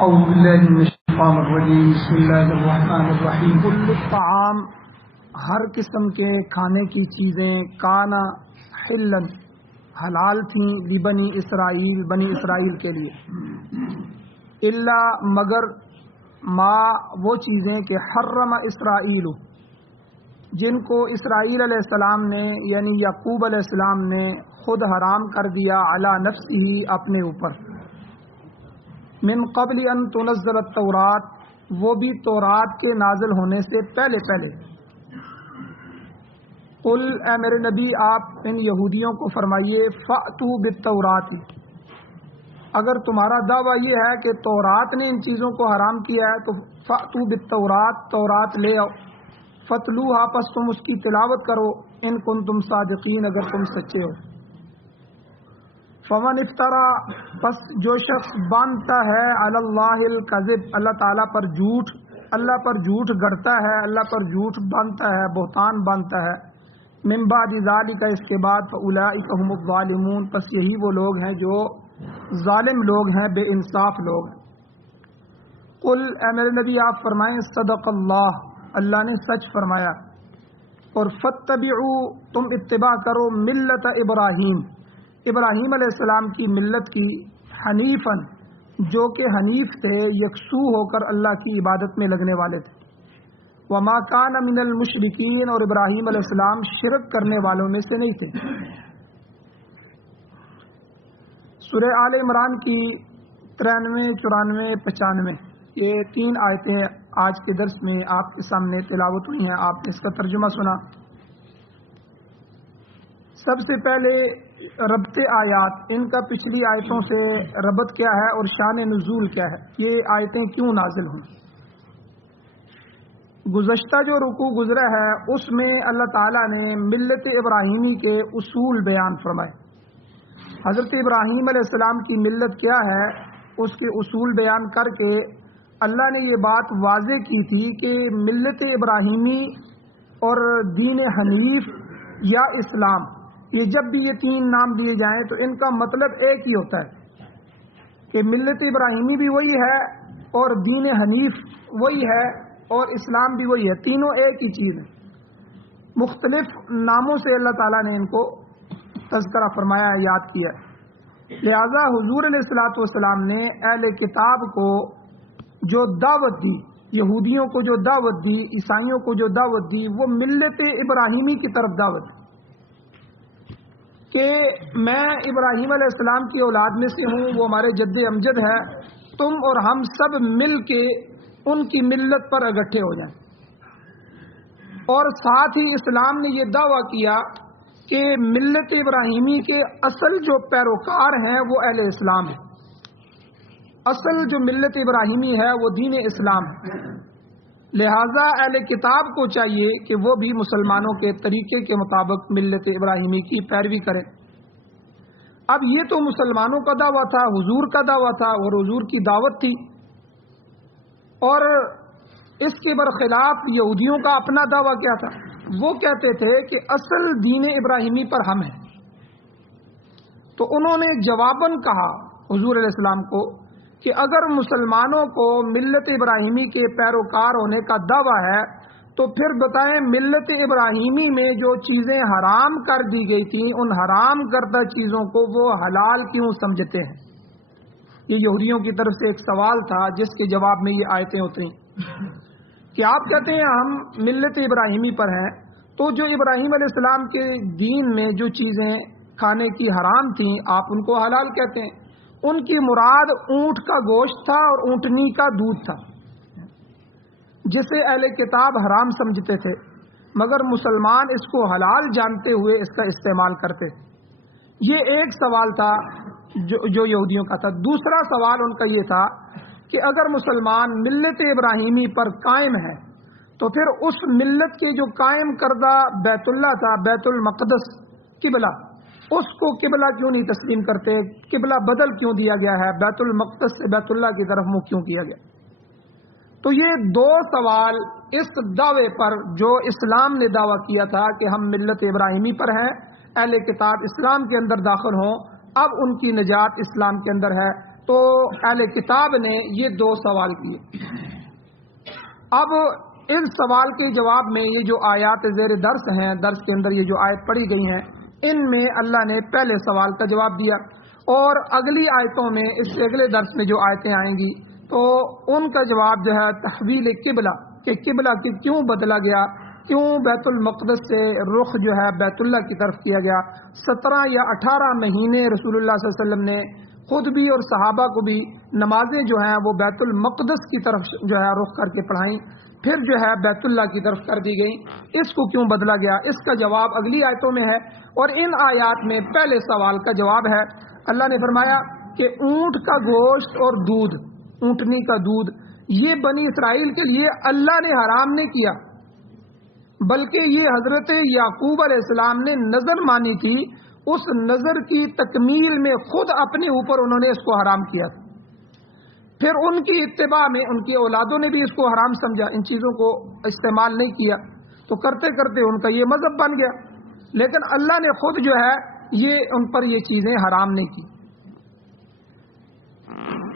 اعوذ باللہ من الشیطان الرجیم بسم اللہ الرحمن الرحیم کل الطعام ہر قسم کے کھانے کی چیزیں کانا حلن حلال تھیں لبنی اسرائیل بنی اسرائیل کے لیے الا مگر ما وہ چیزیں کہ حرم اسرائیل جن کو اسرائیل علیہ السلام نے یعنی یعقوب علیہ السلام نے خود حرام کر دیا علی نفسہ اپنے اوپر من قبل ان تنزل التورات وہ بھی تورات کے نازل ہونے سے پہلے قل اے میرے نبی آپ ان یہودیوں کو فرمائیے فأتوا بالتورات اگر تمہارا دعویٰ یہ ہے کہ تورات نے ان چیزوں کو حرام کیا ہے تو فأتوا بالتورات تورات لے آؤ فتلوہا پس تم اس کی تلاوت کرو ان کنتم صادقین اگر تم سچے ہو فمن افترا پس جو شخص باندھتا ہے علی اللہ الکذب اللہ تعالیٰ پر جھوٹ گڑتا ہے اللہ پر جھوٹ باندھتا ہے بہتان باندھتا ہے من بعد ذالک اس کے بعد فاولئک هم الظالمون پس یہی وہ لوگ ہیں جو ظالم لوگ ہیں بے انصاف لوگ ہیں قل اے میرے نبی آپ فرمائیں صدق اللہ نے سچ فرمایا اور فتبعوا تم اتباع کرو ملت ابراہیم علیہ السلام کی ملت کی حنیفاً جو کہ حنیف تھے یکسو ہو کر اللہ کی عبادت میں لگنے والے تھے وما کان من المشرکین اور ابراہیم علیہ السلام شرک کرنے والوں میں سے نہیں تھے سورہ آل عمران کی 93 94 95 یہ 3 آیتیں آج کے درس میں آپ کے سامنے تلاوت ہوئی ہیں آپ نے اس کا ترجمہ سنا سب سے پہلے ربط آیات ان کا پچھلی آیتوں سے ربط کیا ہے اور شان نزول کیا ہے یہ آیتیں کیوں نازل ہوئیں گزشتہ جو رکوع گزرا ہے اس میں اللہ تعالیٰ نے ملت ابراہیمی کے اصول بیان فرمائے حضرت ابراہیم علیہ السلام کی ملت کیا ہے اس کے اصول بیان کر کے اللہ نے یہ بات واضح کی تھی کہ ملت ابراہیمی اور دین حنیف یا اسلام یہ جب بھی یہ 3 نام دیے جائیں تو ان کا مطلب ایک ہی ہوتا ہے کہ ملت ابراہیمی بھی وہی ہے اور دین حنیف وہی ہے اور اسلام بھی وہی ہے تینوں ایک ہی چیز ہے مختلف ناموں سے اللہ تعالیٰ نے ان کو تذکرہ فرمایا یاد کیا لہذا حضور علیہ الصلوۃ والسلام نے اہل کتاب کو جو دعوت دی یہودیوں کو جو دعوت دی عیسائیوں کو جو دعوت دی وہ ملت ابراہیمی کی طرف دعوت دی کہ میں ابراہیم علیہ السلام کی اولاد میں سے ہوں وہ ہمارے جد امجد ہے تم اور ہم سب مل کے ان کی ملت پر اکٹھے ہو جائیں اور ساتھ ہی اسلام نے یہ دعویٰ کیا کہ ملت ابراہیمی کے اصل جو پیروکار ہیں وہ اہل اسلام ہیں اصل جو ملت ابراہیمی ہے وہ دین اسلام ہے لہٰذا اہل کتاب کو چاہیے کہ وہ بھی مسلمانوں کے طریقے کے مطابق ملت ابراہیمی کی پیروی کریں اب یہ تو مسلمانوں کا دعویٰ تھا حضور کا دعویٰ تھا اور حضور کی دعوت تھی اور اس کے برخلاف یہودیوں کا اپنا دعویٰ کیا تھا وہ کہتے تھے کہ اصل دین ابراہیمی پر ہم ہیں تو انہوں نے جواباً کہا حضور علیہ السلام کو کہ اگر مسلمانوں کو ملت ابراہیمی کے پیروکار ہونے کا دعویٰ ہے تو پھر بتائیں ملت ابراہیمی میں جو چیزیں حرام کر دی گئی تھیں ان حرام کردہ چیزوں کو وہ حلال کیوں سمجھتے ہیں یہ یہودیوں کی طرف سے ایک سوال تھا جس کے جواب میں یہ آیتیں اتریں کہ آپ کہتے ہیں ہم ملت ابراہیمی پر ہیں تو جو ابراہیم علیہ السلام کے دین میں جو چیزیں کھانے کی حرام تھیں آپ ان کو حلال کہتے ہیں ان کی مراد اونٹ کا گوشت تھا اور اونٹنی کا دودھ تھا جسے اہل کتاب حرام سمجھتے تھے مگر مسلمان اس کو حلال جانتے ہوئے اس کا استعمال کرتے یہ ایک سوال تھا جو یہودیوں کا تھا دوسرا سوال ان کا یہ تھا کہ اگر مسلمان ملت ابراہیمی پر قائم ہے تو پھر اس ملت کے جو قائم کردہ بیت اللہ تھا بیت المقدس قبلہ اس کو قبلہ کیوں نہیں تسلیم کرتے قبلہ بدل کیوں دیا گیا ہے بیت المقدس سے بیت اللہ کی طرف منہ کیوں کیا گیا تو یہ 2 سوال اس دعوے پر جو اسلام نے دعویٰ کیا تھا کہ ہم ملت ابراہیمی پر ہیں اہل کتاب اسلام کے اندر داخل ہوں اب ان کی نجات اسلام کے اندر ہے تو اہل کتاب نے یہ 2 سوال کیے. اب ان سوال کے جواب میں یہ جو آیات زیر درس ہیں، درس کے اندر یہ جو آیت پڑھی گئی ہیں، ان میں اللہ نے پہلے سوال کا جواب دیا، اور اگلی آیتوں میں اس سے اگلے درس میں جو آیتیں آئیں گی تو ان کا جواب جو ہے تحویل قبلہ، کہ قبلہ کی کیوں بدلا گیا، کیوں بیت المقدس سے رخ جو ہے بیت اللہ کی طرف کیا گیا. 17 یا 18 مہینے رسول اللہ صلی اللہ علیہ وسلم نے خود بھی اور صحابہ کو بھی نمازیں جو ہیں وہ بیت المقدس کی طرف جو ہے رخ کر کے پڑھائیں، پھر جو ہے بیت اللہ کی طرف کر دی گئی. اس کو کیوں بدلا گیا، اس کا جواب اگلی آیتوں میں ہے. اور ان آیات میں پہلے سوال کا جواب ہے. اللہ نے فرمایا کہ اونٹ کا گوشت اور دودھ، اونٹنی کا دودھ، یہ بنی اسرائیل کے لیے اللہ نے حرام نہیں کیا، بلکہ یہ حضرت یعقوب علیہ السلام نے نظر مانی تھی، اس نظر کی تکمیل میں خود اپنے اوپر انہوں نے اس کو حرام کیا. پھر ان کی اتباع میں ان کی اولادوں نے بھی اس کو حرام سمجھا، ان چیزوں کو استعمال نہیں کیا، تو کرتے کرتے ان کا یہ مذہب بن گیا. لیکن اللہ نے خود جو ہے یہ ان پر یہ چیزیں حرام نہیں کی.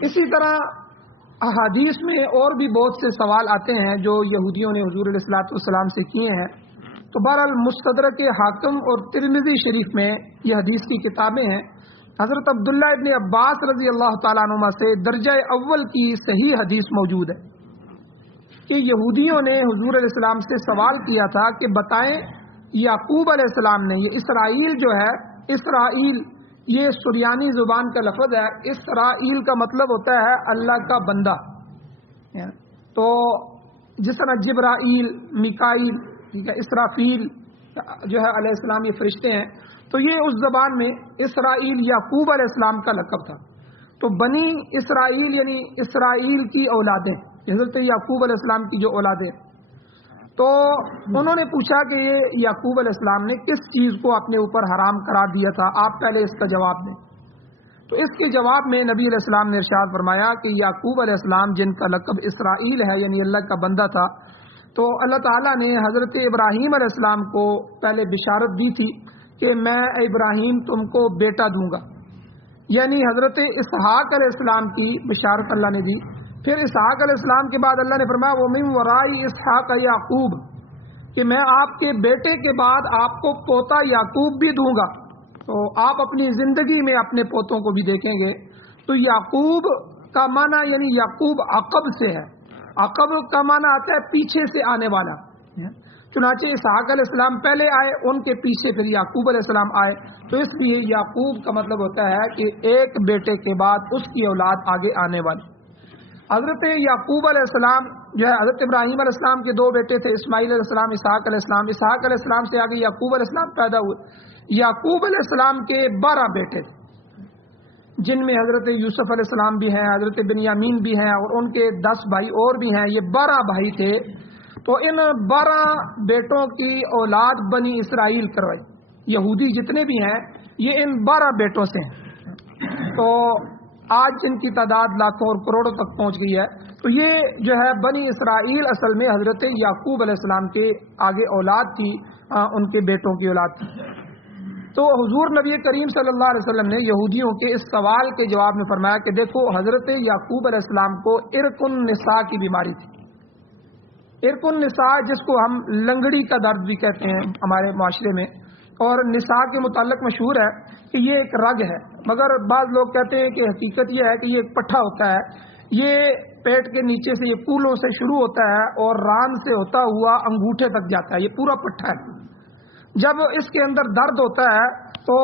اسی طرح احادیث میں اور بھی بہت سے سوال آتے ہیں جو یہودیوں نے حضور علیہ الصلوۃ والسلام سے کیے ہیں. تو بہرحال مستدرک حاکم اور ترمذی شریف میں یہ حدیث کی کتابیں ہیں. حضرت عبداللہ ابن عباس رضی اللہ تعالیٰ عنہما سے درجہ اول کی صحیح حدیث موجود ہے کہ یہودیوں نے حضور علیہ السلام سے سوال کیا تھا کہ بتائیں یعقوب علیہ السلام نے، یہ اسرائیل جو ہے، اسرائیل یہ سریانی زبان کا لفظ ہے. اسرائیل کا مطلب ہوتا ہے اللہ کا بندہ. تو جس طرح جبرائیل، میکائیل، ٹھیک ہے، اسرافیل جو ہے علیہ السلام یہ فرشتے ہیں، تو یہ اس زبان میں اسرائیل یعقوب علیہ السلام کا لقب تھا. تو بنی اسرائیل یعنی اسرائیل کی اولادیں، حضرت یعقوب علیہ السلام کی جو اولادیں. تو انہوں نے پوچھا کہ یہ یعقوب علیہ السلام نے کس چیز کو اپنے اوپر حرام قرار دیا تھا، آپ پہلے اس کا جواب دیں. تو اس کے جواب میں نبی علیہ السلام نے ارشاد فرمایا کہ یعقوب علیہ السلام جن کا لقب اسرائیل ہے یعنی اللہ کا بندہ تھا، تو اللہ تعالیٰ نے حضرت ابراہیم علیہ السلام کو پہلے بشارت دی تھی کہ میں ابراہیم تم کو بیٹا دوں گا، یعنی حضرت اسحاق علیہ السلام کی بشارت اللہ نے دی. پھر اسحاق علیہ السلام کے بعد اللہ نے فرمایا وہ من ورائی اسحاق یعقوب، کہ میں آپ کے بیٹے کے بعد آپ کو پوتا یعقوب بھی دوں گا. تو آپ اپنی زندگی میں اپنے پوتوں کو بھی دیکھیں گے. تو یعقوب کا معنی یعنی یعقوب عقب سے ہے، عقب کا معنی آتا ہے پیچھے سے آنے والا. چنانچہ اسحاق علیہ السلام پہلے آئے، ان کے پیچھے پھر یعقوب علیہ السلام آئے. تو اس لیے یعقوب کا مطلب ہوتا ہے کہ ایک بیٹے کے بعد اس کی اولاد آگے آنے والی. حضرت یعقوب علیہ السلام جو ہے، حضرت ابراہیم علیہ السلام کے 2 بیٹے تھے، اسماعیل علیہ السلام، اسحاق علیہ السلام. اسحاق علیہ السلام سے آگے یعقوب علیہ السلام پیدا ہوئے. یعقوب علیہ السلام کے 12 بیٹے تھے، جن میں حضرت یوسف علیہ السلام بھی ہیں، حضرت بنیامین بھی ہیں، اور ان کے 10 بھائی اور بھی ہیں. یہ 12 بھائی تھے. تو ان 12 بیٹوں کی اولاد بنی اسرائیل کروائی. یہودی جتنے بھی ہیں یہ ان 12 بیٹوں سے ہیں. تو آج جن کی تعداد لاکھوں اور کروڑوں تک پہنچ گئی ہے. تو یہ جو ہے بنی اسرائیل اصل میں حضرت یعقوب علیہ السلام کے آگے اولاد تھی، ان کے بیٹوں کی اولاد تھی. تو حضور نبی کریم صلی اللہ علیہ وسلم نے یہودیوں کے اس سوال کے جواب میں فرمایا کہ دیکھو حضرت یعقوب علیہ السلام کو ارق النساء کی بیماری تھی. ارق النساء جس کو ہم لنگڑی کا درد بھی کہتے ہیں ہمارے معاشرے میں، اور نساء کے متعلق مشہور ہے کہ یہ ایک رگ ہے، مگر بعض لوگ کہتے ہیں کہ حقیقت یہ ہے کہ یہ ایک پٹھا ہوتا ہے. یہ پیٹ کے نیچے سے یہ کولوں سے شروع ہوتا ہے اور ران سے ہوتا ہوا انگوٹھے تک جاتا ہے. یہ پورا پٹھا ہے. جب اس کے اندر درد ہوتا ہے تو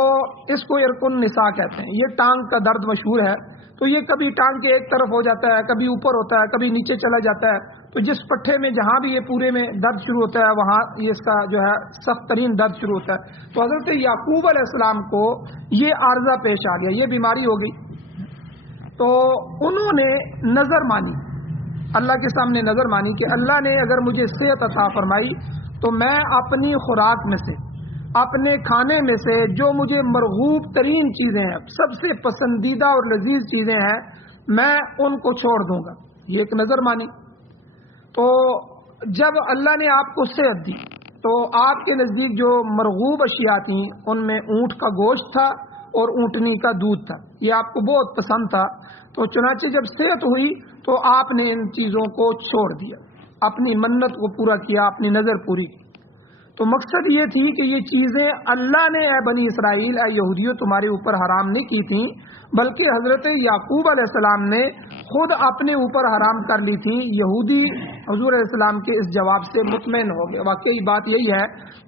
اس کو ارق النساء کہتے ہیں. یہ ٹانگ کا درد مشہور ہے. تو یہ کبھی ٹانگ کے ایک طرف ہو جاتا ہے، کبھی اوپر ہوتا ہے، کبھی نیچے چلا جاتا ہے. تو جس پٹھے میں جہاں بھی یہ پورے میں درد شروع ہوتا ہے وہاں یہ اس کا جو ہے سخت ترین درد شروع ہوتا ہے. تو حضرت یعقوب علیہ السلام کو یہ عارضہ پیش آ گیا، یہ بیماری ہو گئی. تو انہوں نے نظر مانی، اللہ کے سامنے نظر مانی کہ اللہ نے اگر مجھے صحت عطا فرمائی تو میں اپنی خوراک میں سے، اپنے کھانے میں سے جو مجھے مرغوب ترین چیزیں ہیں، سب سے پسندیدہ اور لذیذ چیزیں ہیں، میں ان کو چھوڑ دوں گا. یہ ایک نظر مانی. تو جب اللہ نے آپ کو صحت دی تو آپ کے نزدیک جو مرغوب اشیاء تھیں ان میں اونٹ کا گوشت تھا اور اونٹنی کا دودھ تھا. یہ آپ کو بہت پسند تھا، تو چنانچہ جب صحت ہوئی تو آپ نے ان چیزوں کو چھوڑ دیا، اپنی منت کو پورا کیا، اپنی نظر پوری کی۔ تو مقصد یہ تھی کہ یہ چیزیں اللہ نے اے بنی اسرائیل، اے یہودیوں تمہارے اوپر حرام نہیں کی تھیں، بلکہ حضرت یعقوب علیہ السلام نے خود اپنے اوپر حرام کر لی تھیں۔ یہودی حضور علیہ السلام کے اس جواب سے مطمئن ہو گئے۔ واقعی بات یہی ہے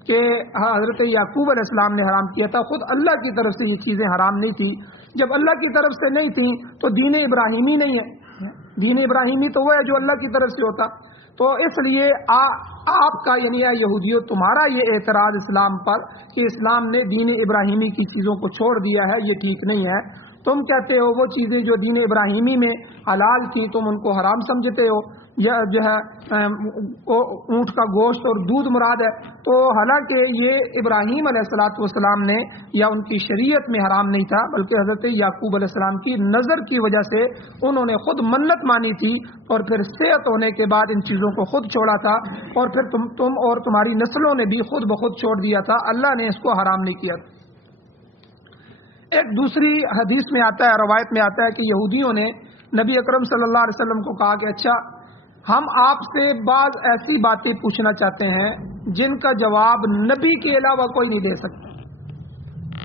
کہ حضرت یعقوب علیہ السلام نے حرام کیا تھا، خود اللہ کی طرف سے یہ چیزیں حرام نہیں تھی۔ جب اللہ کی طرف سے نہیں تھیں تو دین ابراہیمی نہیں ہے، دین ابراہیمی تو وہ ہے جو اللہ کی طرف سے ہوتا۔ تو اس لیے آپ کا یعنی یہودیوں تمہارا یہ اعتراض اسلام پر کہ اسلام نے دین ابراہیمی کی چیزوں کو چھوڑ دیا ہے، یہ ٹھیک نہیں ہے۔ تم کہتے ہو وہ چیزیں جو دین ابراہیمی میں حلال تھیں تم ان کو حرام سمجھتے ہو، یا جو ہے اونٹ کا گوشت اور دودھ مراد ہے، تو حالانکہ یہ ابراہیم علیہ السلام نے یا ان کی شریعت میں حرام نہیں تھا، بلکہ حضرت یعقوب علیہ السلام کی نظر کی وجہ سے انہوں نے خود منت مانی تھی اور پھر صحت ہونے کے بعد ان چیزوں کو خود چھوڑا تھا، اور پھر تم اور تمہاری نسلوں نے بھی خود بخود چھوڑ دیا تھا، اللہ نے اس کو حرام نہیں کیا۔ ایک دوسری حدیث میں آتا ہے، روایت میں آتا ہے کہ یہودیوں نے نبی اکرم صلی اللہ علیہ وسلم کو کہا کہ اچھا ہم آپ سے بعض ایسی باتیں پوچھنا چاہتے ہیں جن کا جواب نبی کے علاوہ کوئی نہیں دے سکتا،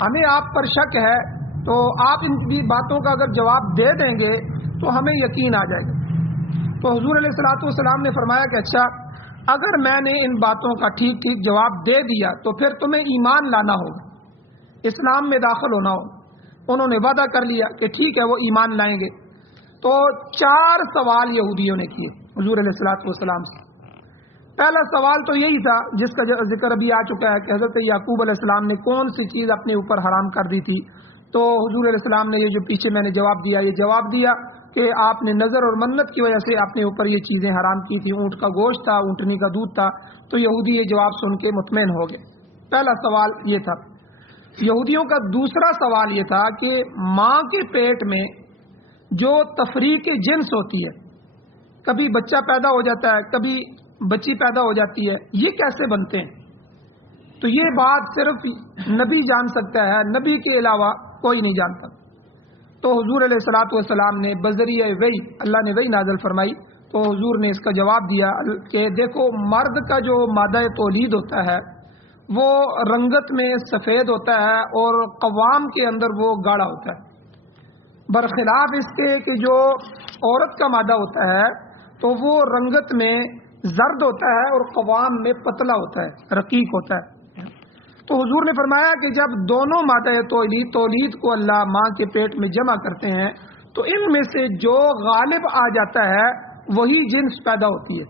ہمیں آپ پر شک ہے، تو آپ ان باتوں کا اگر جواب دے دیں گے تو ہمیں یقین آ جائے گا۔ تو حضور علیہ السلام نے فرمایا کہ اچھا اگر میں نے ان باتوں کا ٹھیک ٹھیک جواب دے دیا تو پھر تمہیں ایمان لانا ہوگا، اسلام میں داخل ہونا ہوگا۔ انہوں نے وعدہ کر لیا کہ ٹھیک ہے وہ ایمان لائیں گے۔ تو 4 سوال یہودیوں نے کیے حضور علیہ السلام سے۔ پہلا سوال تو یہی تھا جس کا ذکر ابھی آ چکا ہے کہ حضرت یعقوب علیہ السلام نے کون سی چیز اپنے اوپر حرام کر دی تھی۔ تو حضور علیہ السلام نے یہ جو پیچھے میں نے جواب دیا، یہ جواب دیا کہ آپ نے نظر اور منت کی وجہ سے اپنے اوپر یہ چیزیں حرام کی تھی، اونٹ کا گوشت تھا، اونٹنی کا دودھ تھا۔ تو یہودی یہ جواب سن کے مطمئن ہو گئے۔ پہلا سوال یہ تھا۔ یہودیوں کا دوسرا سوال یہ تھا کہ ماں کے پیٹ میں جو تفریق جنس ہوتی ہے، کبھی بچہ پیدا ہو جاتا ہے، کبھی بچی پیدا ہو جاتی ہے، یہ کیسے بنتے ہیں؟ تو یہ بات صرف نبی جان سکتا ہے، نبی کے علاوہ کوئی نہیں جانتا۔ تو حضور علیہ والسلام نے بذریعہ وحی، اللہ نے وحی نازل فرمائی، تو حضور نے اس کا جواب دیا کہ دیکھو مرد کا جو مادہ تولید ہوتا ہے وہ رنگت میں سفید ہوتا ہے اور قوام کے اندر وہ گاڑھا ہوتا ہے، برخلاف اس کے کہ جو عورت کا مادہ ہوتا ہے تو وہ رنگت میں زرد ہوتا ہے اور قوام میں پتلا ہوتا ہے، رقیق ہوتا ہے۔ تو حضور نے فرمایا کہ جب دونوں مادہ تولید کو اللہ ماں کے پیٹ میں جمع کرتے ہیں تو ان میں سے جو غالب آ جاتا ہے وہی جنس پیدا ہوتی ہے۔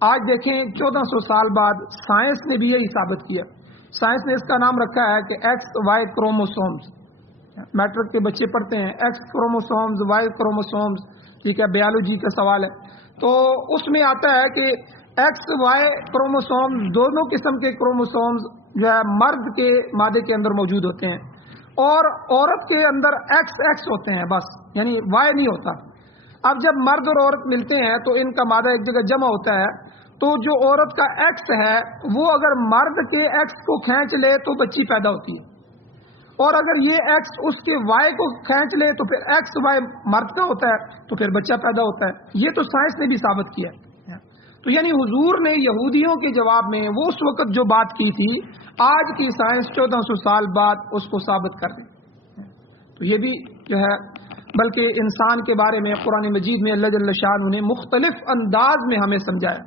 آج دیکھیں 1400 سال بعد سائنس نے بھی یہی ثابت کیا۔ سائنس نے اس کا نام رکھا ہے کہ ایکس وائی کروموسومز۔ میٹرک کے بچے پڑھتے ہیں ایکس کروموسومز، وائی کروموسومز، ٹھیک ہے، بیالوجی کا سوال ہے۔ تو اس میں آتا ہے کہ ایکس وائی کروموسوم دونوں قسم کے کروموسومز جو ہے مرد کے مادے کے اندر موجود ہوتے ہیں، اور عورت کے اندر ایکس ایکس ہوتے ہیں بس، یعنی وائی نہیں ہوتا۔ اب جب مرد اور عورت ملتے ہیں تو ان کا مادہ ایک جگہ جمع ہوتا ہے، تو جو عورت کا ایکس ہے وہ اگر مرد کے ایکس کو کھینچ لے تو بچی پیدا ہوتی ہے، اور اگر یہ ایکس اس کے وائی کو کھینچ لے تو پھر ایکس وائی مرد کا ہوتا ہے تو پھر بچہ پیدا ہوتا ہے۔ یہ تو سائنس نے بھی ثابت کیا ہے۔ تو یعنی حضور نے یہودیوں کے جواب میں وہ اس وقت جو بات کی تھی آج کی سائنس 1400 سال بعد اس کو ثابت کر دیں۔ تو یہ بھی جو ہے، بلکہ انسان کے بارے میں قرآن مجید میں اللہ جل شانہ نے مختلف انداز میں ہمیں سمجھایا۔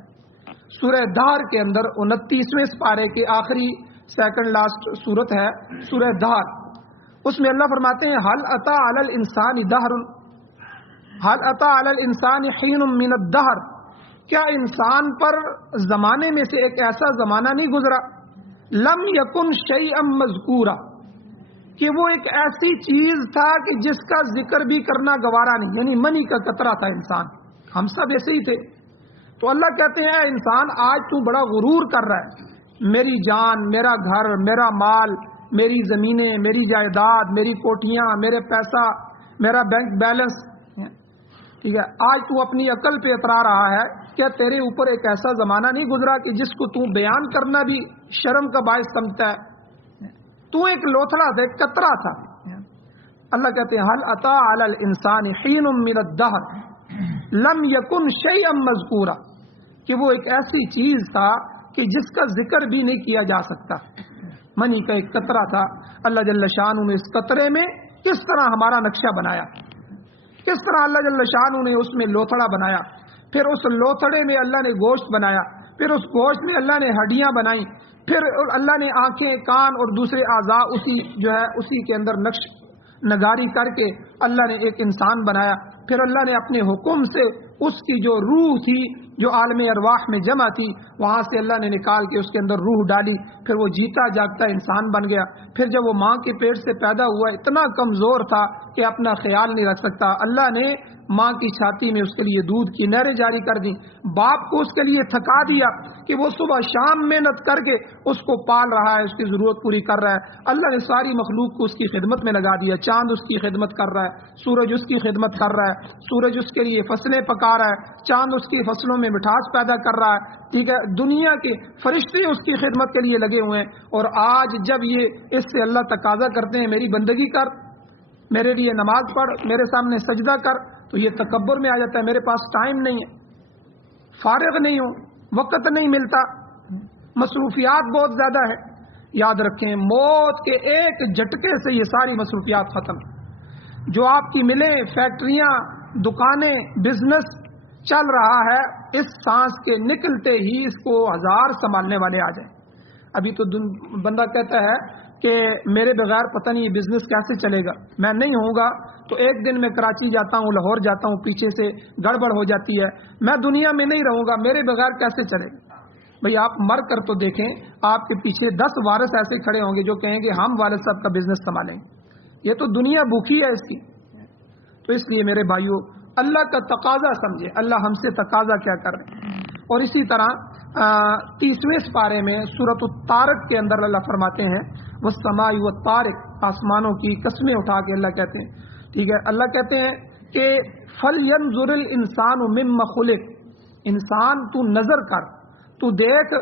سورہ دہر کے اندر 29ویں سپارے کے آخری سیکنڈ لاسٹ سورت ہے سورہ دہر، اس میں اللہ فرماتے ہیں هل اتى على الانسان دهر، هل اتى على الانسان حين من الدهر، کیا انسان پر زمانے میں سے ایک ایسا زمانہ نہیں گزرا، لم یکن شیئا مذکورا، کہ وہ ایک ایسی چیز تھا کہ جس کا ذکر بھی کرنا گوارا نہیں، یعنی منی کا قطرہ تھا انسان، ہم سب ایسے ہی تھے۔ تو اللہ کہتے ہیں اے انسان آج تو بڑا غرور کر رہا ہے، میری جان، میرا گھر، میرا مال، میری زمینیں، میری جائیداد، میری کوٹھیاں، میرے پیسہ، میرا بینک بیلنس، ٹھیک ہے، آج تو اپنی عقل پہ اترا رہا ہے، کیا تیرے اوپر ایک ایسا زمانہ نہیں گزرا کہ جس کو تو بیان کرنا بھی شرم کا باعث سمجھتا ہے؟ تو ایک لوتھڑا تھا، ایک قطرہ تھا، اللہ کہتے ہیں ہل اتا علی الانسان حین من الدہر لم یکن شیئا مذکورا، کہ وہ ایک ایسی چیز تھا کہ جس کا ذکر بھی نہیں کیا جا سکتا. منی کا ایک قطرہ تھا، اللہ جل شانہ نے اس قطرے میں کس طرح ہمارا نقشہ بنایا، کس طرح اللہ جل شانہ نے اس میں لوتھڑا بنایا، پھر اس لوتھڑے میں اللہ نے گوشت بنایا، پھر اس گوشت میں اللہ نے ہڈیاں بنائیں، پھر اللہ نے آنکھیں، کان اور دوسرے اعضاء اسی کے اندر نقش نگاری کر کے اللہ نے ایک انسان بنایا. پھر اللہ نے اپنے حکم سے اس کی جو روح تھی جو عالم ارواح میں جمع تھی وہاں سے اللہ نے نکال کے اس کے اندر روح ڈالی، پھر وہ جیتا جاگتا انسان بن گیا. پھر جب وہ ماں کے پیٹ سے پیدا ہوا اتنا کمزور تھا کہ اپنا خیال نہیں رکھ سکتا، اللہ نے ماں کی چھاتی میں اس کے لیے دودھ کی نہریں جاری کر دی، باپ کو اس کے لیے تھکا دیا کہ وہ صبح شام محنت کر کے اس کو پال رہا ہے، اس کی ضرورت پوری کر رہا ہے. اللہ نے ساری مخلوق کو اس کی خدمت میں لگا دیا، چاند اس کی خدمت کر رہا ہے، سورج اس کی خدمت کر رہا ہے، سورج اس کے لیے فصلیں پکا رہا ہے، چاند اس کی فصلوں میں مٹھاس پیدا کر رہا ہے، ٹھیک ہے، دنیا کے فرشتے اس کی خدمت کے لیے لگے ہوئے ہیں. اور آج جب یہ اس سے اللہ تقاضا کرتے ہیں میری بندگی کر، میرے لیے نماز پڑھ، میرے سامنے سجدہ کر، تو یہ تکبر میں آ جاتا ہے، میرے پاس ٹائم نہیں ہے، فارغ نہیں ہوں، وقت نہیں ملتا، مصروفیات بہت زیادہ ہے. یاد رکھیں موت کے ایک جھٹکے سے یہ ساری مصروفیات ختم. جو آپ کی ملیں، فیکٹریاں، دکانیں، بزنس چل رہا ہے، اس سانس کے نکلتے ہی اس کو 1000 سنبھالنے والے آ جائیں. ابھی تو بندہ کہتا ہے کہ میرے بغیر پتہ نہیں یہ بزنس کیسے چلے گا، میں نہیں ہوں گا تو ایک دن میں کراچی جاتا ہوں، لاہور جاتا ہوں، پیچھے سے گڑبڑ ہو جاتی ہے، میں دنیا میں نہیں رہوں گا، میرے بغیر کیسے چلے گا. بھئی آپ مر کر تو دیکھیں، آپ کے پیچھے 10 وارث ایسے کھڑے ہوں گے جو کہیں گے ہم والد صاحب کا بزنس سنبھالیں. یہ تو دنیا بھوکی ہے اس کی. تو اس لیے میرے بھائیوں اللہ کا تقاضا سمجھے، اللہ ہم سے تقاضا کیا کر رہے ہیں. اور اسی طرح 30ویں سپارے میں سورۃ الطارق کے اندر اللہ فرماتے ہیں والسماء والطارق، آسمانوں کی قسمیں اٹھا کے اللہ کہتے ہیں، ٹھیک ہے، اللہ کہتے ہیں کہ فَلْيَنْظُرِ الْإِنسَانُ مِمَّ خُلِقَ، انسان تو نظر کر، تو دیکھ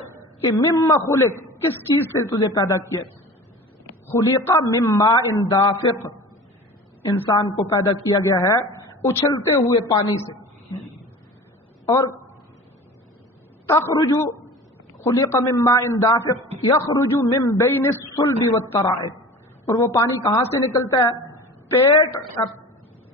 کہ مِمَّ خُلِقَ کس چیز سے تجھے پیدا کیا. خُلِقَ مِن مَاءٍ دَافِقٍ، انسان کو پیدا کیا گیا ہے اچھلتے ہوئے پانی سے. اور تخرج خلق من ماء دافق یخرج من بین الصلب والترائب، اور وہ پانی کہاں سے نکلتا ہے؟ پیٹ،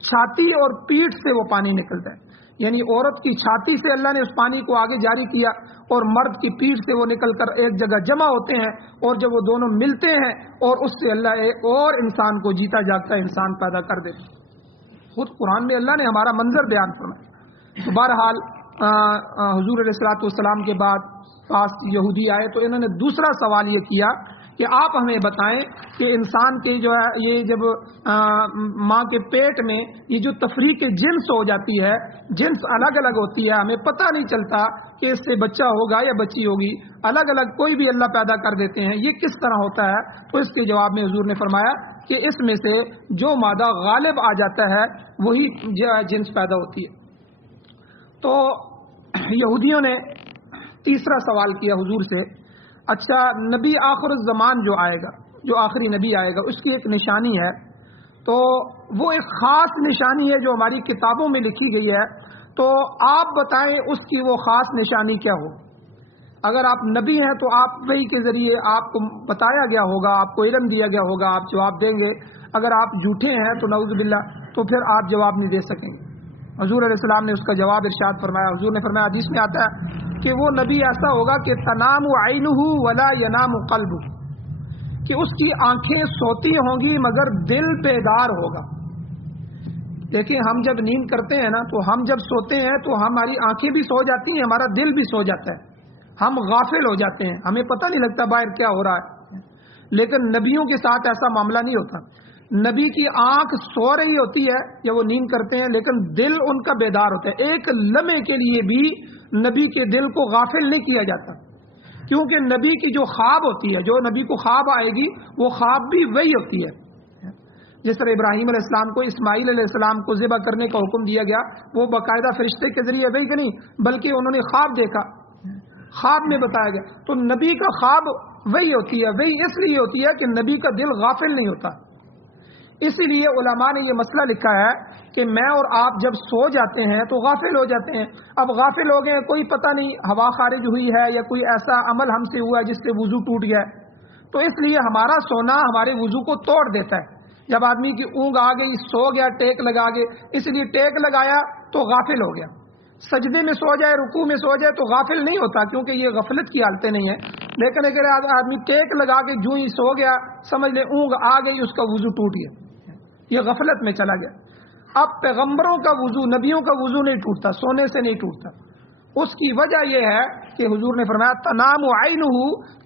چھاتی اور پیٹھ سے وہ پانی نکلتا ہے. یعنی عورت کی چھاتی سے اللہ نے اس پانی کو آگے جاری کیا اور مرد کی پیٹھ سے وہ نکل کر ایک جگہ جمع ہوتے ہیں، اور جب وہ دونوں ملتے ہیں اور اس سے اللہ ایک اور انسان کو جیتا جاگتا انسان پیدا کر دیتے. خود قرآن میں اللہ نے ہمارا منظر بیان فرمایا. تو بہرحال حضور علیہ الصلوۃ والسلام کے بعد پاس یہودی آئے تو انہوں نے دوسرا سوال یہ کیا کہ آپ ہمیں بتائیں کہ انسان کے جو ہے یہ جب ماں کے پیٹ میں یہ جو تفریق جنس ہو جاتی ہے، جنس الگ الگ ہوتی ہے، ہمیں پتہ نہیں چلتا کہ اس سے بچہ ہوگا یا بچی ہوگی، الگ الگ کوئی بھی اللہ پیدا کر دیتے ہیں، یہ کس طرح ہوتا ہے؟ تو اس کے جواب میں حضور نے فرمایا کہ اس میں سے جو مادہ غالب آ جاتا ہے وہی جنس پیدا ہوتی ہے. تو یہودیوں نے تیسرا سوال کیا حضور سے، اچھا نبی آخر الزمان جو آئے گا، جو آخری نبی آئے گا، اس کی ایک نشانی ہے، تو وہ ایک خاص نشانی ہے جو ہماری کتابوں میں لکھی گئی ہے، تو آپ بتائیں اس کی وہ خاص نشانی کیا ہو. اگر آپ نبی ہیں تو آپ وحی کے ذریعے آپ کو بتایا گیا ہوگا، آپ کو علم دیا گیا ہوگا، آپ جواب دیں گے. اگر آپ جھوٹے ہیں تو نعوذ باللہ تو پھر آپ جواب نہیں دے سکیں گے. حضور علیہ السلام نے اس کا جواب ارشاد فرمایا. حضور نے فرمایا، حدیث میں آتا ہے کہ وہ نبی ایسا ہوگا کہ تنام عینہ ولا ینام قلبہ، کہ اس کی آنکھیں سوتی ہوں گی مگر دل بیدار ہوگا. دیکھیں ہم جب نیند کرتے ہیں نا تو ہم جب سوتے ہیں تو ہماری آنکھیں بھی سو جاتی ہیں، ہمارا دل بھی سو جاتا ہے، ہم غافل ہو جاتے ہیں، ہمیں پتہ نہیں لگتا باہر کیا ہو رہا ہے. لیکن نبیوں کے ساتھ ایسا معاملہ نہیں ہوتا. نبی کی آنکھ سو رہی ہوتی ہے جب وہ نیند کرتے ہیں، لیکن دل ان کا بیدار ہوتا ہے. ایک لمحے کے لیے بھی نبی کے دل کو غافل نہیں کیا جاتا، کیونکہ نبی کی جو خواب ہوتی ہے، جو نبی کو خواب آئے گی وہ خواب بھی وہی ہوتی ہے. جس طرح ابراہیم علیہ السلام کو اسماعیل علیہ السلام کو ذبح کرنے کا حکم دیا گیا، وہ باقاعدہ فرشتے کے ذریعے وہی کہ نہیں، بلکہ انہوں نے خواب دیکھا، خواب میں بتایا گیا. تو نبی کا خواب وہی ہوتی ہے، وہی اس لیے ہوتی ہے کہ نبی کا دل غافل نہیں ہوتا. اسی لیے علماء نے یہ مسئلہ لکھا ہے کہ میں اور آپ جب سو جاتے ہیں تو غافل ہو جاتے ہیں. اب غافل ہو گئے، کوئی پتہ نہیں ہوا خارج ہوئی ہے یا کوئی ایسا عمل ہم سے ہوا ہے جس سے وضو ٹوٹ گیا ہے، تو اس لیے ہمارا سونا ہمارے وضو کو توڑ دیتا ہے. جب آدمی کی اونگ آ گئی، سو گیا ٹیک لگا کے، اس لیے ٹیک لگایا تو غافل ہو گیا. سجدے میں سو جائے، رکوع میں سو جائے تو غافل نہیں ہوتا، کیونکہ یہ غفلت کی حالتیں نہیں ہیں. لیکن اگر آدمی ٹیک لگا کے جو ہی سو گیا، سمجھ لے اونگ آ گئی، اس کا وضو ٹوٹ گیا، یہ غفلت میں چلا گیا. اب پیغمبروں کا وضو، نبیوں کا وضو نہیں ٹوٹتا، سونے سے نہیں ٹوٹتا. اس کی وجہ یہ ہے کہ حضور نے فرمایا تنام عینہ،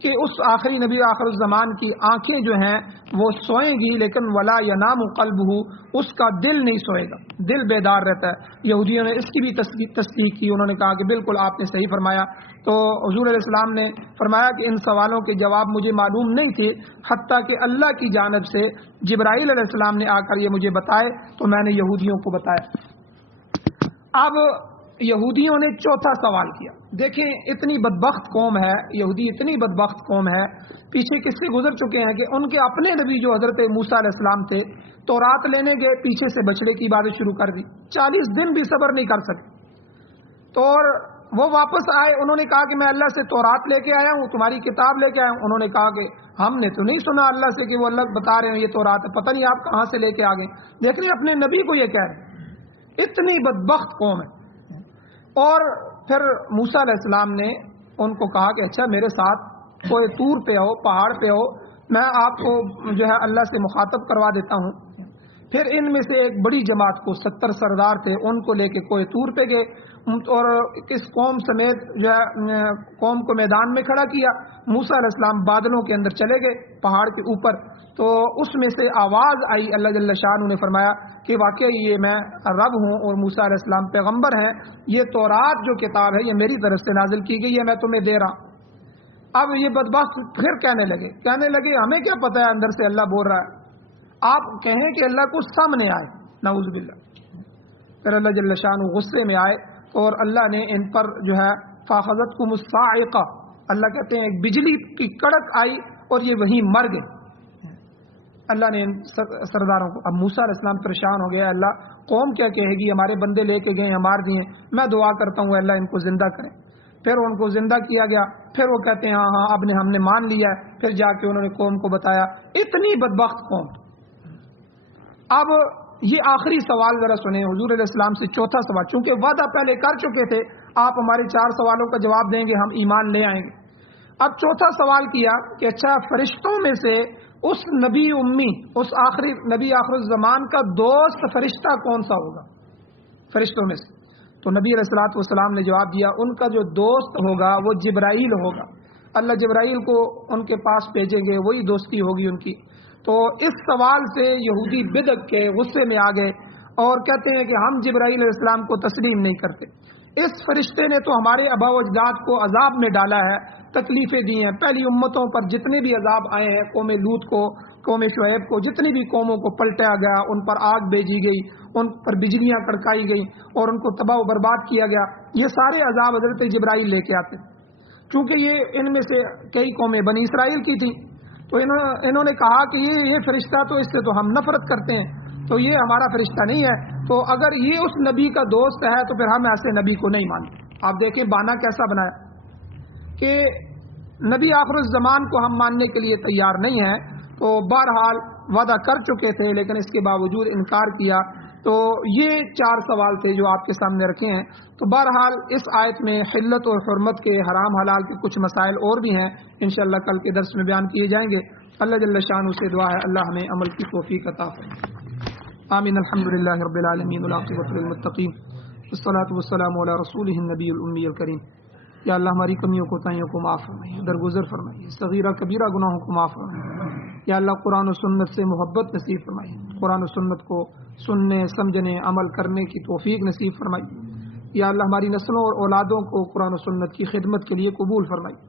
کہ اس آخری نبی آخر الزمان کی آنکھیں جو ہیں وہ سوئیں گی، لیکن ولا ینام قلبہ، اس کا دل نہیں سوئے گا، دل بیدار رہتا ہے. یہودیوں نے اس کی بھی تصدیق کی، انہوں نے کہا کہ بالکل آپ نے صحیح فرمایا. تو حضور علیہ السلام نے فرمایا کہ ان سوالوں کے جواب مجھے معلوم نہیں تھے، حتیٰ کہ اللہ کی جانب سے جبرائیل علیہ السلام نے آ کر یہ مجھے بتائے تو میں نے یہودیوں کو بتایا. اب یہودیوں نے چوتھا سوال کیا. دیکھیں اتنی بدبخت قوم ہے یہودی، اتنی بدبخت قوم ہے. پیچھے کس سے گزر چکے ہیں کہ ان کے اپنے نبی جو حضرت موسیٰ علیہ السلام تھے، تورات لینے گئے، پیچھے سے بچڑے کی عبادت شروع کر دی، 40 دن بھی صبر نہیں کر سکے. تو وہ واپس آئے، انہوں نے کہا کہ میں اللہ سے تورات لے کے آیا ہوں، تمہاری کتاب لے کے آیا ہوں. انہوں نے کہا کہ ہم نے تو نہیں سنا اللہ سے کہ وہ اللہ بتا رہے ہیں یہ تورات ہے، پتہ نہیں آپ کہاں سے لے کے آ گئے. دیکھ رہے اپنے نبی کو یہ کہہ رہے، اتنی بدبخت قوم ہے. اور پھر موسیٰ علیہ السلام نے ان کو کہا کہ اچھا میرے ساتھ کوئی طور پہ ہو، پہاڑ پہ ہو، میں آپ کو جو ہے اللہ سے مخاطب کروا دیتا ہوں. پھر ان میں سے ایک بڑی جماعت کو 70 سردار تھے، ان کو لے کے کوئی طور پہ گئے اور اس قوم سمیت جو ہے قوم کو میدان میں کھڑا کیا. موسیٰ علیہ السلام بادلوں کے اندر چلے گئے پہاڑ کے اوپر، تو اس میں سے آواز آئی، اللہ جل شانہ نے فرمایا کہ واقعی یہ میں رب ہوں اور موسیٰ علیہ السلام پیغمبر ہیں، یہ تورات جو کتاب ہے یہ میری طرف سے نازل کی گئی ہے، میں تمہیں دے رہا ہوں. اب یہ بدبخت پھر کہنے لگے ہمیں کیا پتہ ہے اندر سے اللہ بول رہا ہے، آپ کہیں کہ اللہ کو سامنے آئے، نعوذ باللہ. پھر اللہ جل شانہ غصے میں آئے اور اللہ نے ان پر جو ہے فاخذتکم الصاعقہ، اللہ کہتے ہیں ایک بجلی کی کڑک آئی اور یہ وہیں مر گئے. اللہ نے ان سرداروں کو، اب موسیٰ علیہ السلام پریشان ہو گیا، اللہ قوم کیا کہے گی، ہمارے بندے لے کے گئے مار دیے، میں دعا کرتا ہوں اللہ ان کو زندہ کریں. پھر ان کو زندہ کیا گیا، پھر وہ کہتے ہیں ہاں اب نے ہم نے مان لیا ہے. پھر جا کے انہوں نے قوم کو بتایا. اتنی بدبخت قوم. اب یہ آخری سوال ذرا سنیں حضور علیہ السلام سے، چوتھا سوال، چونکہ وعدہ پہلے کر چکے تھے آپ ہمارے 4 سوالوں کا جواب دیں گے ہم ایمان لے آئیں گے. اب چوتھا سوال کیا کہ اچھا فرشتوں میں سے اس نبی امی، اس آخری نبی آخر الزمان کا دوست فرشتہ کون سا ہوگا فرشتوں میں سے؟ تو نبی علیہ الصلوۃ والسلام نے جواب دیا ان کا جو دوست ہوگا وہ جبرائیل ہوگا. اللہ جبرائیل کو ان کے پاس بھیجیں گے، وہی دوستی ہوگی ان کی. تو اس سوال سے یہودی بدعت کے غصے میں آ گئے اور کہتے ہیں کہ ہم جبرائیل علیہ السلام کو تسلیم نہیں کرتے. اس فرشتے نے تو ہمارے آباء و اجداد کو عذاب میں ڈالا ہے، تکلیفیں دی ہیں. پہلی امتوں پر جتنے بھی عذاب آئے ہیں، قوم لوط کو، قوم شعیب کو، جتنی بھی قوموں کو پلٹایا گیا، ان پر آگ بھیجی گئی، ان پر بجلیاں کڑکائی گئی اور ان کو تباہ و برباد کیا گیا. یہ سارے عذاب حضرت جبرائیل لے کے آتے. چونکہ یہ ان میں سے کئی قومیں بنی اسرائیل کی تھیں، تو انہوں نے کہا کہ یہ فرشتہ تو اس سے تو ہم نفرت کرتے ہیں، تو یہ ہمارا فرشتہ نہیں ہے. تو اگر یہ اس نبی کا دوست ہے تو پھر ہم ایسے نبی کو نہیں مانتے. آپ دیکھیں بہانہ کیسا بنایا کہ نبی آخر الزمان کو ہم ماننے کے لیے تیار نہیں ہیں. تو بہرحال وعدہ کر چکے تھے لیکن اس کے باوجود انکار کیا. تو یہ 4 سوال تھے جو آپ کے سامنے رکھے ہیں. تو بہرحال اس آیت میں حلت اور حرمت کے، حرام حلال کے کچھ مسائل اور بھی ہیں، انشاءاللہ کل کے درس میں بیان کیے جائیں گے. اللہ جل شانہ سے دعا ہے اللہ ہمیں عمل کی توفیق عطا فرمائے. آمین. الحمدللہ رب العالمین والعاقبۃ للمتقین والصلاۃ والسلام علی رسولہ النبی الامی الکریم. یا اللہ ہماری کمیوں کوتاہیوں کو معاف فرمائیے، درگزر فرمائیے، صغیرہ کبیرہ گناہوں کو معاف فرمائیے. یا اللہ قرآن و سنت سے محبت نصیب فرمائیے، قرآن و سنت کو سننے، سمجھنے، عمل کرنے کی توفیق نصیب فرمائیے. یا اللہ ہماری نسلوں اور اولادوں کو قرآن و سنت کی خدمت کے لیے قبول فرمائیے.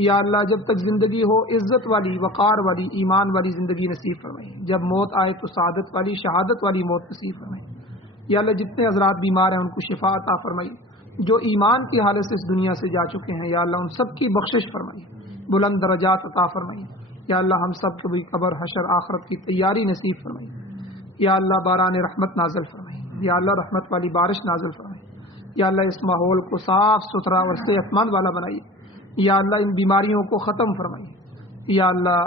یا اللہ جب تک زندگی ہو عزت والی، وقار والی، ایمان والی زندگی نصیب فرمائیے. جب موت آئے تو سعادت والی، شہادت والی موت نصیب فرمائیے. یا اللہ جتنے حضرات بیمار ہیں ان کو شفا عطا فرمائیے. جو ایمان کی حالت سے اس دنیا سے جا چکے ہیں یا اللہ ان سب کی بخشش فرمائیے، بلند درجات عطا فرمائیے. یا اللہ ہم سب کو بھی قبر، حشر، آخرت کی تیاری نصیب فرمائیے. یا اللہ باران رحمت نازل فرمائے، یا اللہ رحمت والی بارش نازل فرمائے، یا اللہ اس ماحول کو صاف ستھرا اور صحت مند والا بنائیے، یا اللہ ان بیماریوں کو ختم فرمائیے، یا اللہ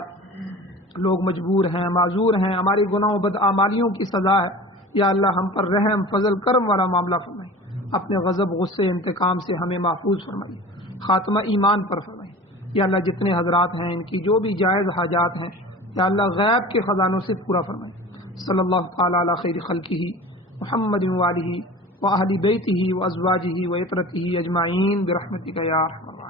لوگ مجبور ہیں، معذور ہیں، ہماری گناہوں بدعمالیوں کی سزا ہے، یا اللہ ہم پر رحم فضل کرم والا معاملہ فرمائیے، اپنے غضب غصے انتقام سے ہمیں محفوظ فرمائیے، خاتمہ ایمان پر فرمائیے، یا اللہ جتنے حضرات ہیں ان کی جو بھی جائز حاجات ہیں یا اللہ غیب کے خزانوں سے پورا فرمائے۔ صلی اللہ تعالی علی خیر خلقہ محمد وآلہ وأہل بیتہ وازواجہ وعترتہ اجمعین برحمتک یا ارحم الراحمین۔